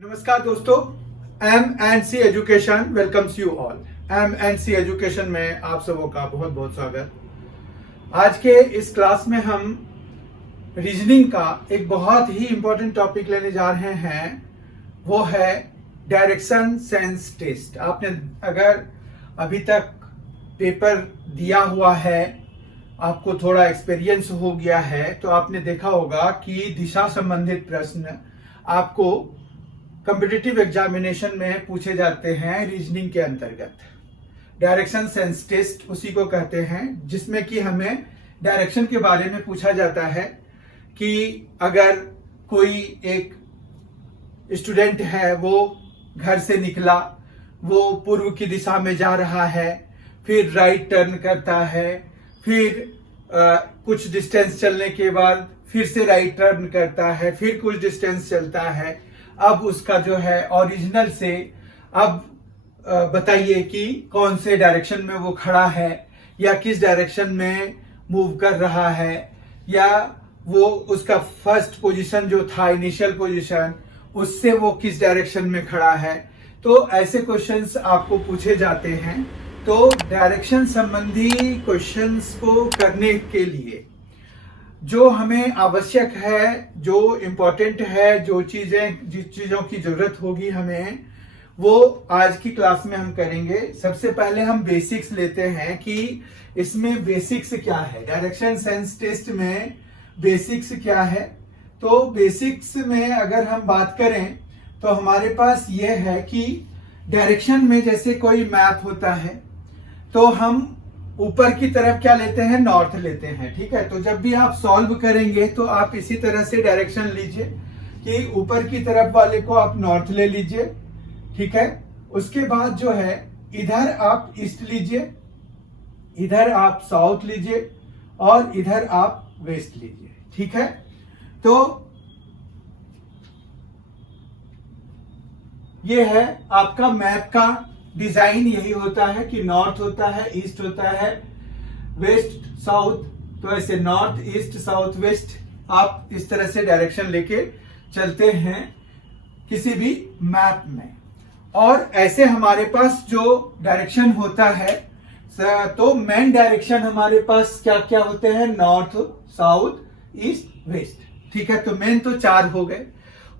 नमस्कार दोस्तों, M and C education welcomes you all. M and C education में आप सबों का बहुत बहुत स्वागत। आज के इस क्लास में हम रीजनिंग का एक बहुत ही इंपॉर्टेंट टॉपिक लेने जा रहे हैं, वो है डायरेक्शन सेंस टेस्ट। आपने अगर अभी तक पेपर दिया हुआ है, आपको थोड़ा एक्सपीरियंस हो गया है, तो आपने देखा होगा कि दिशा संबंधित प्रश्न आपको कॉम्पिटिटिव एग्जामिनेशन में पूछे जाते हैं रीजनिंग के अंतर्गत। डायरेक्शन सेंस टेस्ट उसी को कहते हैं, जिसमें कि हमें डायरेक्शन के बारे में पूछा जाता है कि अगर कोई एक स्टूडेंट है, वो घर से निकला, वो पूर्व की दिशा में जा रहा है, फिर राइट टर्न करता है, फिर कुछ डिस्टेंस चलने के बाद फिर से राइट टर्न करता है, फिर कुछ डिस्टेंस चलता है। अब उसका जो है ओरिजिनल से अब बताइए कि कौन से डायरेक्शन में वो खड़ा है, या किस डायरेक्शन में मूव कर रहा है, या वो उसका फर्स्ट पोजीशन जो था, इनिशियल पोजीशन, उससे वो किस डायरेक्शन में खड़ा है। तो ऐसे क्वेश्चंस आपको पूछे जाते हैं। तो डायरेक्शन संबंधी क्वेश्चंस को करने के लिए जो हमें आवश्यक है, जो इम्पोर्टेंट है, जिस चीजों की जरूरत होगी हमें, वो आज की क्लास में हम करेंगे। सबसे पहले हम बेसिक्स लेते हैं कि इसमें बेसिक्स क्या है, डायरेक्शन सेंस टेस्ट में बेसिक्स क्या है। तो बेसिक्स में अगर हम बात करें तो हमारे पास ये है कि डायरेक्शन में जैसे कोई मैप होता है, तो हम ऊपर की तरफ क्या लेते हैं, नॉर्थ लेते हैं। ठीक है, तो जब भी आप सॉल्व करेंगे तो आप इसी तरह से डायरेक्शन लीजिए कि ऊपर की तरफ वाले को आप नॉर्थ ले लीजिए। ठीक है, उसके बाद जो है इधर आप ईस्ट लीजिए, इधर आप साउथ लीजिए, और इधर आप वेस्ट लीजिए। ठीक है, तो ये है आपका मैप का डिजाइन। यही होता है कि नॉर्थ होता है, ईस्ट होता है, वेस्ट साउथ। तो ऐसे नॉर्थ ईस्ट साउथ वेस्ट आप इस तरह से डायरेक्शन लेके चलते हैं किसी भी मैप में। और ऐसे हमारे पास जो डायरेक्शन होता है, तो मेन डायरेक्शन हमारे पास क्या क्या होते हैं, नॉर्थ साउथ ईस्ट वेस्ट। ठीक है, तो मेन तो 4 हो गए।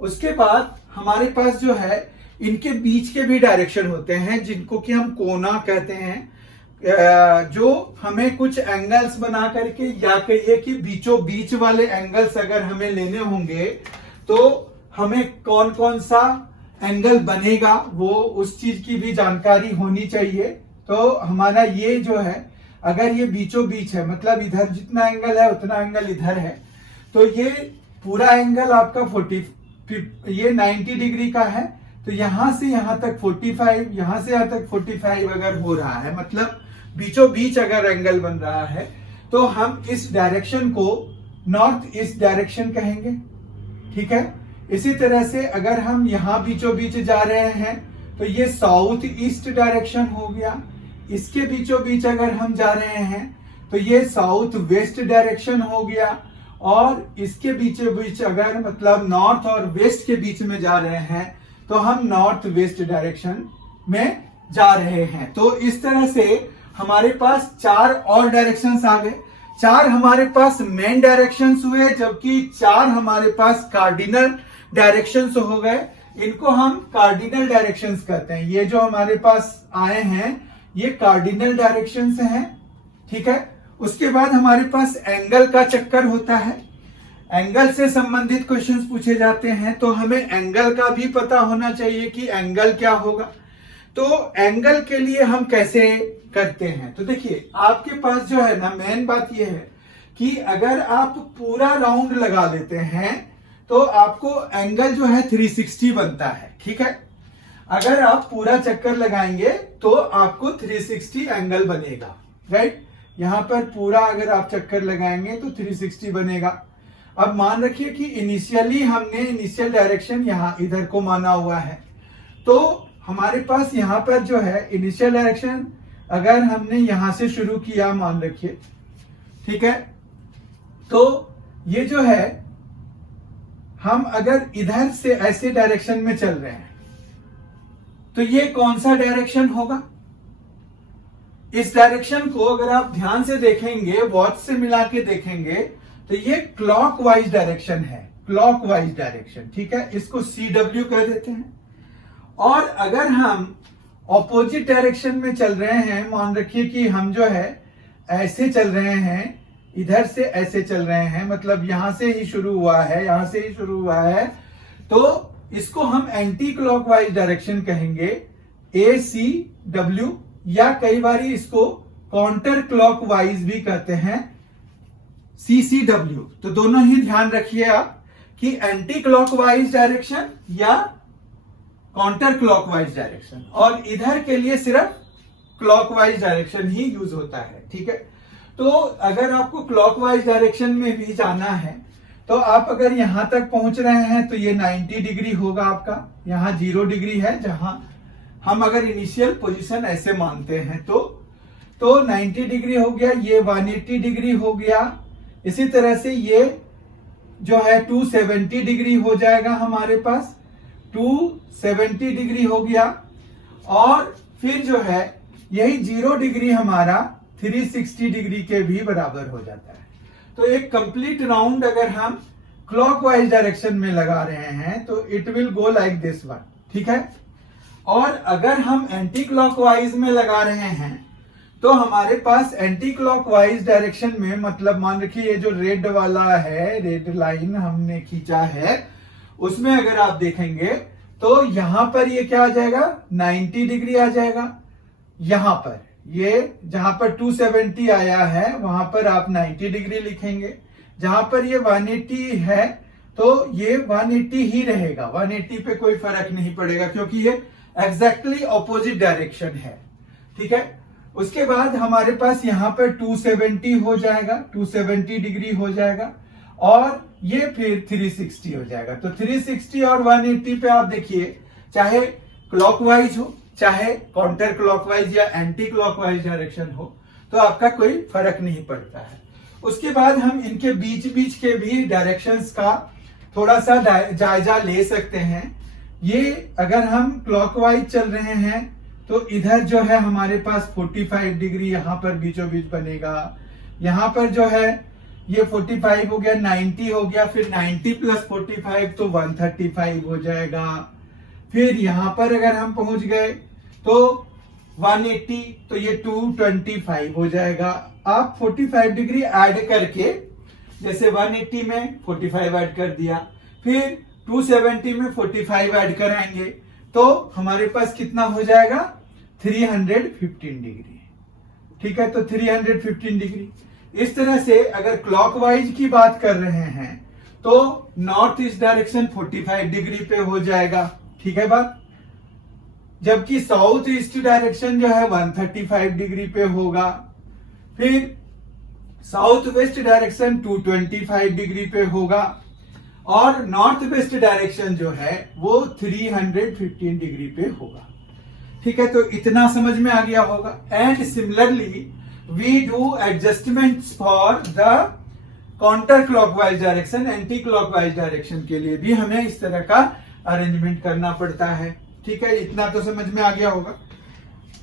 उसके बाद हमारे पास जो है इनके बीच के भी डायरेक्शन होते हैं, जिनको कि हम कोना कहते हैं, जो हमें कुछ एंगल्स बना करके, या कहिए कि बीचों बीच वाले एंगल्स अगर हमें लेने होंगे तो हमें कौन कौन सा एंगल बनेगा, वो उस चीज की भी जानकारी होनी चाहिए। तो हमारा ये जो है, अगर ये बीचों बीच है, मतलब इधर जितना एंगल है उतना एंगल इधर है, तो ये पूरा एंगल आपका 90 डिग्री का है। तो यहां से यहां तक 45, यहां से यहां तक 45 अगर हो रहा है, मतलब बीचों बीच अगर एंगल बन रहा है, तो हम इस डायरेक्शन को नॉर्थ ईस्ट डायरेक्शन कहेंगे। ठीक है, इसी तरह से अगर हम यहां बीचों बीच जा रहे हैं तो ये साउथ ईस्ट डायरेक्शन हो गया। इसके बीचों बीच अगर हम जा रहे हैं तो ये साउथ वेस्ट डायरेक्शन हो गया। और इसके बीचों बीच अगर मतलब नॉर्थ और वेस्ट के बीच में जा रहे हैं तो हम नॉर्थ वेस्ट डायरेक्शन में जा रहे हैं। तो इस तरह से हमारे पास 4 और डायरेक्शंस आ गए। 4 हमारे पास मेन डायरेक्शंस हुए, जबकि 4 हमारे पास कार्डिनल डायरेक्शंस हो गए। इनको हम कार्डिनल डायरेक्शंस कहते हैं। ये जो हमारे पास आए हैं ये कार्डिनल डायरेक्शंस हैं। ठीक है, उसके बाद हमारे पास एंगल का चक्कर होता है। एंगल से संबंधित क्वेश्चंस पूछे जाते हैं, तो हमें एंगल का भी पता होना चाहिए कि एंगल क्या होगा। तो एंगल के लिए हम कैसे करते हैं, तो देखिए आपके पास जो है ना, मेन बात यह है कि अगर आप पूरा राउंड लगा लेते हैं तो आपको एंगल जो है 360 बनता है। ठीक है, अगर आप पूरा चक्कर लगाएंगे तो आपको 360 एंगल बनेगा। राइट, यहां पर पूरा अगर आप चक्कर लगाएंगे तो 360 बनेगा। अब मान रखिए कि इनिशियली हमने इनिशियल डायरेक्शन यहां इधर को माना हुआ है, तो हमारे पास यहां पर जो है इनिशियल डायरेक्शन अगर हमने यहां से शुरू किया, मान रखिए, ठीक है, तो ये जो है हम अगर इधर से ऐसे डायरेक्शन में चल रहे हैं तो ये कौन सा डायरेक्शन होगा? इस डायरेक्शन को अगर आप ध्यान से देखेंगे, वॉच से मिला के देखेंगे, तो ये क्लॉकवाइज डायरेक्शन है, क्लॉकवाइज डायरेक्शन। ठीक है, इसको CW कह देते हैं। और अगर हम ऑपोजिट डायरेक्शन में चल रहे हैं, मान रखिए कि हम जो है ऐसे चल रहे हैं, इधर से ऐसे चल रहे हैं, मतलब यहां से ही शुरू हुआ है, यहां से ही शुरू हुआ है, तो इसको हम एंटी क्लॉकवाइज डायरेक्शन कहेंगे, ACW, या कई बार इसको काउंटर क्लॉकवाइज भी कहते हैं, CCW। तो दोनों ही ध्यान रखिए आप कि एंटी क्लॉकवाइज डायरेक्शन या काउंटर क्लॉकवाइज डायरेक्शन, और इधर के लिए सिर्फ क्लॉकवाइज डायरेक्शन ही यूज होता है। ठीक है, तो अगर आपको क्लॉकवाइज डायरेक्शन में भी जाना है तो आप अगर यहां तक पहुंच रहे हैं तो ये 90 डिग्री होगा आपका, यहां 0 डिग्री है, जहां हम अगर इनिशियल पोजीशन ऐसे मानते हैं तो 90 डिग्री हो गया, ये 180 डिग्री हो गया। इसी तरह से ये जो है 270 डिग्री हो जाएगा हमारे पास, 270 डिग्री हो गया। और फिर जो है यही 0 डिग्री हमारा 360 डिग्री के भी बराबर हो जाता है। तो एक कंप्लीट राउंड अगर हम क्लॉकवाइज डायरेक्शन में लगा रहे हैं तो it will go like this one. ठीक है, और अगर हम एंटी क्लॉकवाइज में लगा रहे हैं तो हमारे पास एंटी क्लॉकवाइज डायरेक्शन में, मतलब मान रखिए ये जो रेड वाला है, रेड लाइन हमने खींचा है, उसमें अगर आप देखेंगे तो यहां पर ये क्या आ जाएगा, 90 डिग्री आ जाएगा। यहां पर ये जहां पर 270 आया है वहां पर आप 90 डिग्री लिखेंगे, जहां पर ये 180 है तो ये 180 ही रहेगा, 180 पे कोई फर्क नहीं पड़ेगा क्योंकि ये एग्जैक्टली ऑपोजिट डायरेक्शन है। ठीक है, उसके बाद हमारे पास यहां पर 270 हो जाएगा, 270 डिग्री हो जाएगा, और ये फिर 360 हो जाएगा। तो 360 और 180 पे आप देखिए, चाहे क्लॉकवाइज हो, चाहे काउंटर क्लॉकवाइज या एंटी क्लॉकवाइज डायरेक्शन हो, तो आपका कोई फर्क नहीं पड़ता है। उसके बाद हम इनके बीच बीच के भी डायरेक्शंस का थोड़ा सा जायजा ले सकते हैं। ये अगर हम क्लॉकवाइज चल रहे हैं तो इधर जो है हमारे पास 45 डिग्री यहां पर बीचों बीच बनेगा, यहां पर जो है ये 45 हो गया, 90 हो गया, फिर 90 प्लस 45 तो 135 हो जाएगा। फिर यहां पर अगर हम पहुंच गए तो 180, तो ये 225 हो जाएगा। आप 45 डिग्री ऐड करके, जैसे 180 में 45 ऐड कर दिया, फिर 270 में 45 ऐड कराएंगे तो हमारे पास कितना हो जाएगा, 315 डिग्री। ठीक है, तो 315 डिग्री। इस तरह से अगर क्लॉकवाइज की बात कर रहे हैं तो नॉर्थ ईस्ट डायरेक्शन 45 डिग्री पे हो जाएगा। ठीक है बात, जबकि साउथ ईस्ट डायरेक्शन जो है 135 डिग्री पे होगा। फिर साउथ वेस्ट डायरेक्शन 225 डिग्री पे होगा, और नॉर्थ वेस्ट डायरेक्शन जो है वो 315 डिग्री पे होगा। ठीक है, तो इतना समझ में आ गया होगा। And similarly we do adjustments for the counter clockwise direction, anti clockwise direction के लिए भी हमें इस तरह का अरेंजमेंट करना पड़ता है। ठीक है, इतना तो समझ में आ गया होगा।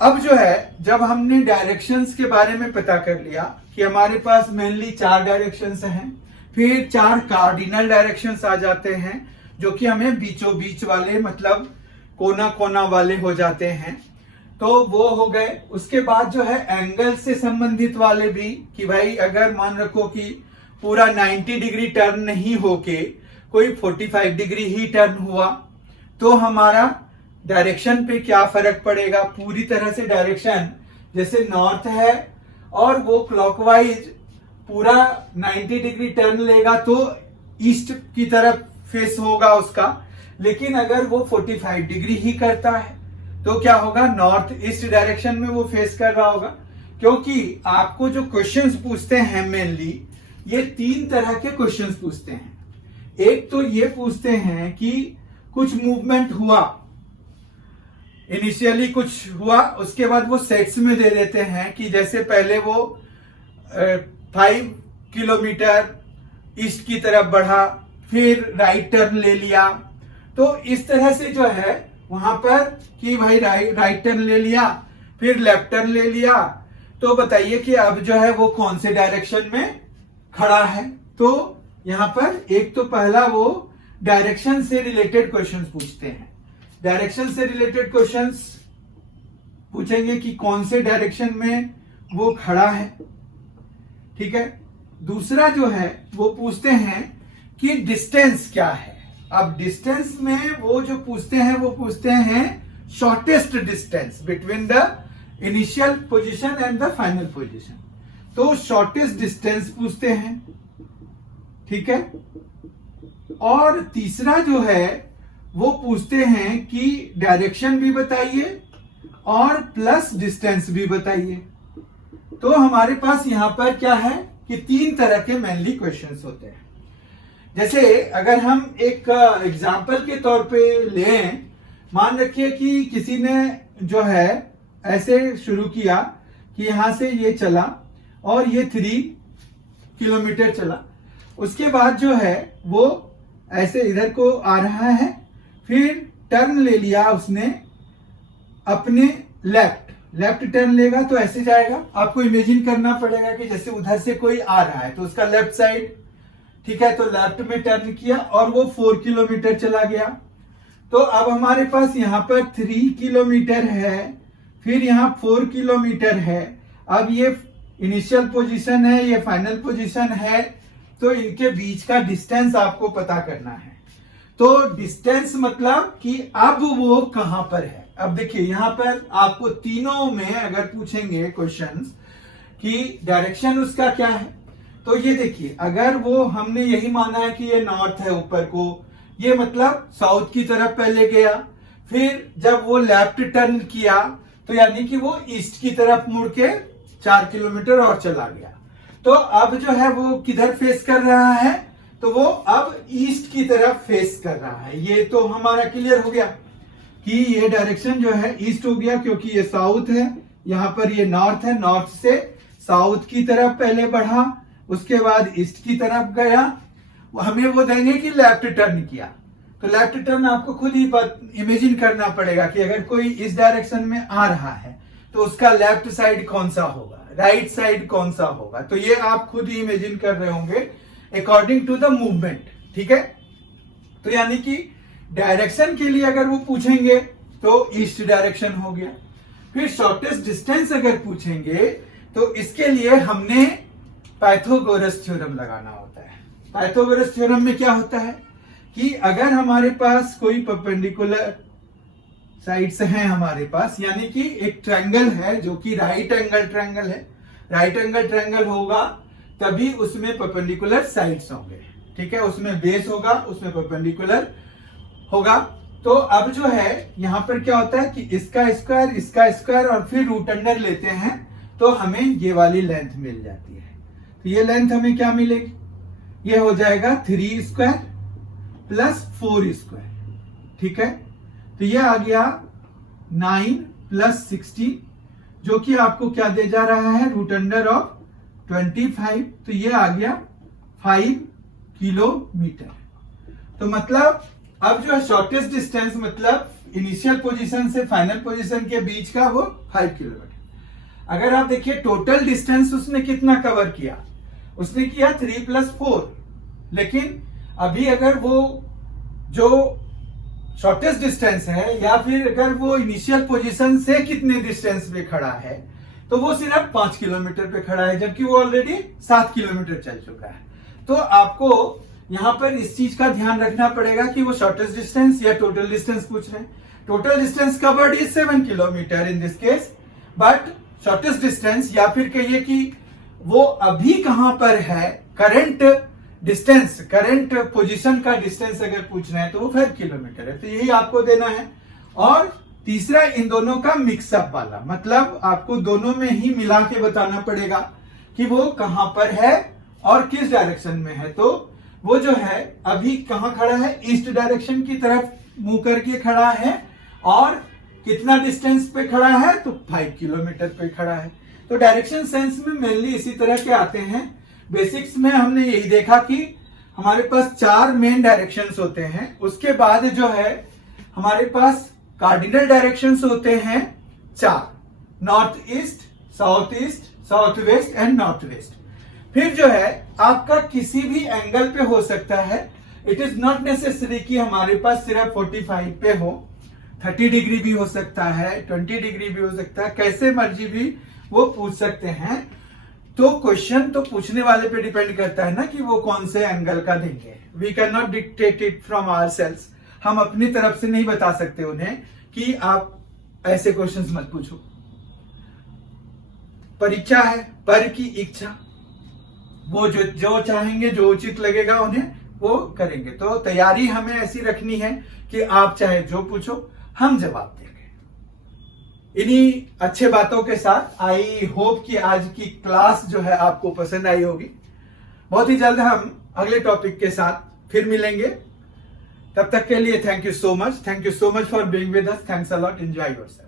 अब जो है, जब हमने डायरेक्शंस के बारे में पता कर लिया कि हमारे पास मेनली 4 डायरेक्शंस हैं, फिर 4 कार्डिनल डायरेक्शंस आ जाते हैं जो कि हमें बीचों बीच वाले, मतलब कोना कोना वाले हो जाते हैं, तो वो हो गए। उसके बाद जो है एंगल से संबंधित वाले भी, कि भाई अगर मान रखो कि पूरा 90 डिग्री टर्न नहीं होके कोई 45 डिग्री ही टर्न हुआ तो हमारा डायरेक्शन पे क्या फर्क पड़ेगा। पूरी तरह से डायरेक्शन जैसे नॉर्थ है और वो क्लॉकवाइज पूरा 90 डिग्री टर्न लेगा तो ईस्ट की तरफ फेस होगा उसका, लेकिन अगर वो 45 डिग्री ही करता है तो क्या होगा, नॉर्थ ईस्ट डायरेक्शन में वो फेस कर रहा होगा। क्योंकि आपको जो क्वेश्चंस पूछते हैं मेनली, ये 3 तरह के क्वेश्चंस पूछते हैं। एक तो ये पूछते हैं कि कुछ मूवमेंट हुआ, इनिशियली कुछ हुआ, उसके बाद वो सेट्स में दे देते हैं कि जैसे पहले वो 5 किलोमीटर ईस्ट की तरफ बढ़ा, फिर राइट टर्न ले लिया। तो इस तरह से जो है वहां पर कि भाई राइट टर्न ले लिया, फिर लेफ्ट टर्न ले लिया। तो बताइए कि अब जो है वो कौन से डायरेक्शन में खड़ा है। तो यहां पर एक तो पहला वो डायरेक्शन से रिलेटेड क्वेश्चंस पूछते हैं। डायरेक्शन से रिलेटेड क्वेश्चंस पूछेंगे कि कौन से डायरेक्शन में वो खड़ा है, ठीक है। दूसरा जो है वो पूछते हैं कि डिस्टेंस क्या है। अब डिस्टेंस में वो जो पूछते हैं वो पूछते हैं shortest distance between the initial position and the final position. तो शॉर्टेस्ट डिस्टेंस पूछते हैं, ठीक है। और तीसरा जो है वो पूछते हैं कि डायरेक्शन भी बताइए और प्लस डिस्टेंस भी बताइए। तो हमारे पास यहां पर क्या है कि 3 तरह के मेनली क्वेश्चंस होते हैं। जैसे अगर हम एक एग्जाम्पल के तौर पे लें, मान रखिए कि किसी ने जो है ऐसे शुरू किया कि यहां से ये चला और ये 3 किलोमीटर चला। उसके बाद जो है वो ऐसे इधर को आ रहा है, फिर टर्न ले लिया उसने अपने लेफ्ट टर्न लेगा तो ऐसे जाएगा। आपको इमेजिन करना पड़ेगा कि जैसे उधर से कोई आ रहा है तो उसका लेफ्ट साइड, ठीक है, तो लेफ्ट में टर्न किया और वो 4 किलोमीटर चला गया। तो अब हमारे पास यहां पर 3 किलोमीटर है, फिर यहां 4 किलोमीटर है। अब ये इनिशियल पोजीशन है, ये फाइनल पोजीशन है, तो इनके बीच का डिस्टेंस आपको पता करना है। तो डिस्टेंस मतलब कि अब वो कहां पर है। अब देखिए यहां पर आपको तीनों में अगर पूछेंगे क्वेश्चंस कि डायरेक्शन उसका क्या है, तो ये देखिए अगर वो हमने यही माना है कि ये नॉर्थ है ऊपर को, ये मतलब साउथ की तरफ पहले गया, फिर जब वो लेफ्ट टर्न किया तो यानी कि वो ईस्ट की तरफ मुड़ के 4 किलोमीटर और चला गया। तो अब जो है वो किधर फेस कर रहा है, तो वो अब ईस्ट की तरफ फेस कर रहा है। ये तो हमारा क्लियर हो गया कि ये डायरेक्शन जो है ईस्ट हो गया, क्योंकि ये साउथ है, यहां पर ये नॉर्थ है, नॉर्थ से साउथ की तरफ पहले बढ़ा, उसके बाद ईस्ट की तरफ गया। हमें वो देंगे कि लेफ्ट टर्न किया, तो लेफ्ट टर्न आपको खुद ही इमेजिन करना पड़ेगा कि अगर कोई इस डायरेक्शन में आ रहा है तो उसका लेफ्ट साइड कौन सा होगा, राइट साइड कौन सा होगा। तो ये आप खुद ही इमेजिन कर रहे होंगे अकॉर्डिंग टू द मूवमेंट, ठीक है। तो यानी कि डायरेक्शन के लिए अगर वो पूछेंगे तो ईस्ट डायरेक्शन हो गया। फिर शॉर्टेस्ट डिस्टेंस अगर पूछेंगे तो इसके लिए हमने पाइथागोरस थ्योरम लगाना होता है। पाइथागोरस थ्योरम में क्या होता है कि अगर हमारे पास कोई परपेंडिकुलर साइड्स हैं हमारे पास, यानी कि एक ट्रायंगल है जो कि राइट एंगल ट्रायंगल है, राइट एंगल ट्रायंगल होगा तभी उसमें परपेंडिकुलर साइड्स होंगे, ठीक है, उसमें बेस होगा, उसमें परपेंडिकुलर होगा। तो अब जो है यहां पर क्या होता है कि इसका स्क्वायर और फिर रूट अंडर लेते हैं तो हमें ये वाली लेंथ मिल जाती है। तो ये लेंथ हमें क्या मिलेगी, ये हो जाएगा 3 स्क्वायर प्लस 4 स्क्वायर, ठीक है। तो ये आ गया 9 प्लस 16, जो कि आपको क्या दे जा रहा है, रूट अंडर ऑफ 25। तो ये आ गया 5 किलोमीटर। तो मतलब अब जो है शॉर्टेस्ट डिस्टेंस मतलब इनिशियल पोजीशन से फाइनल पोजीशन के बीच का वो 5 किलोमीटर। अगर आप देखिए टोटल डिस्टेंस उसने कितना कवर किया, उसने किया 3 प्लस 4, लेकिन अभी अगर वो जो शॉर्टेस्ट डिस्टेंस है या फिर अगर वो इनिशियल पोजीशन से कितने डिस्टेंस पे खड़ा है तो वो सिर्फ 5 किलोमीटर पे खड़ा है, जबकि वो ऑलरेडी 7 किलोमीटर चल चुका है। तो आपको यहां पर इस चीज का ध्यान रखना पड़ेगा कि वो शॉर्टेस्ट डिस्टेंस या टोटल डिस्टेंस पूछ रहे हैं। Total distance covered is 7 kilometre in this case, but shortest distance या फिर कहिए कि वो अभी कहां पर है, करंट डिस्टेंस, करंट पोजीशन का डिस्टेंस अगर पूछ रहे हैं तो वो 5 किलोमीटर है। तो यही आपको देना है। और तीसरा इन दोनों का मिक्सअप वाला, मतलब आपको दोनों में ही मिला के बताना पड़ेगा कि वो कहां पर है और किस डायरेक्शन में है। तो वो जो है अभी कहां खड़ा है, ईस्ट डायरेक्शन की तरफ मुंह करके खड़ा है, और कितना डिस्टेंस पे खड़ा है, तो 5 किलोमीटर पे खड़ा है। तो डायरेक्शन सेंस में मेनली इसी तरह के आते हैं। बेसिक्स में हमने यही देखा कि हमारे पास 4 मेन डायरेक्शंस होते हैं। उसके बाद जो है हमारे पास कार्डिनल डायरेक्शंस होते हैं 4, north east, south east, south west and north west. फिर जो है आपका किसी भी एंगल पे हो सकता है। इट इज नॉट नेसेसरी कि हमारे पास सिर्फ 45 पे हो, 30 डिग्री भी हो सकता है, 20 डिग्री भी हो सकता है, कैसे मर्जी भी वो पूछ सकते हैं। तो क्वेश्चन तो पूछने वाले पे डिपेंड करता है ना कि वो कौन से एंगल का देंगे। We can not dictate it from ourselves. हम अपनी तरफ से नहीं बता सकते उन्हें कि आप ऐसे क्वेश्चंस मत पूछो। परीक्षा है, पर की इच्छा, वो जो चाहेंगे, जो उचित लगेगा उन्हें वो करेंगे। तो तैयारी हमें ऐसी रखनी है कि आप चाहे जो पूछो हम जवाब देंगे। इन्हीं अच्छे बातों के साथ आई होप कि आज की क्लास जो है आपको पसंद आई होगी। बहुत ही जल्द हम अगले टॉपिक के साथ फिर मिलेंगे। तब तक के लिए thank you so much for being with us. Thanks a lot. Enjoy yourself.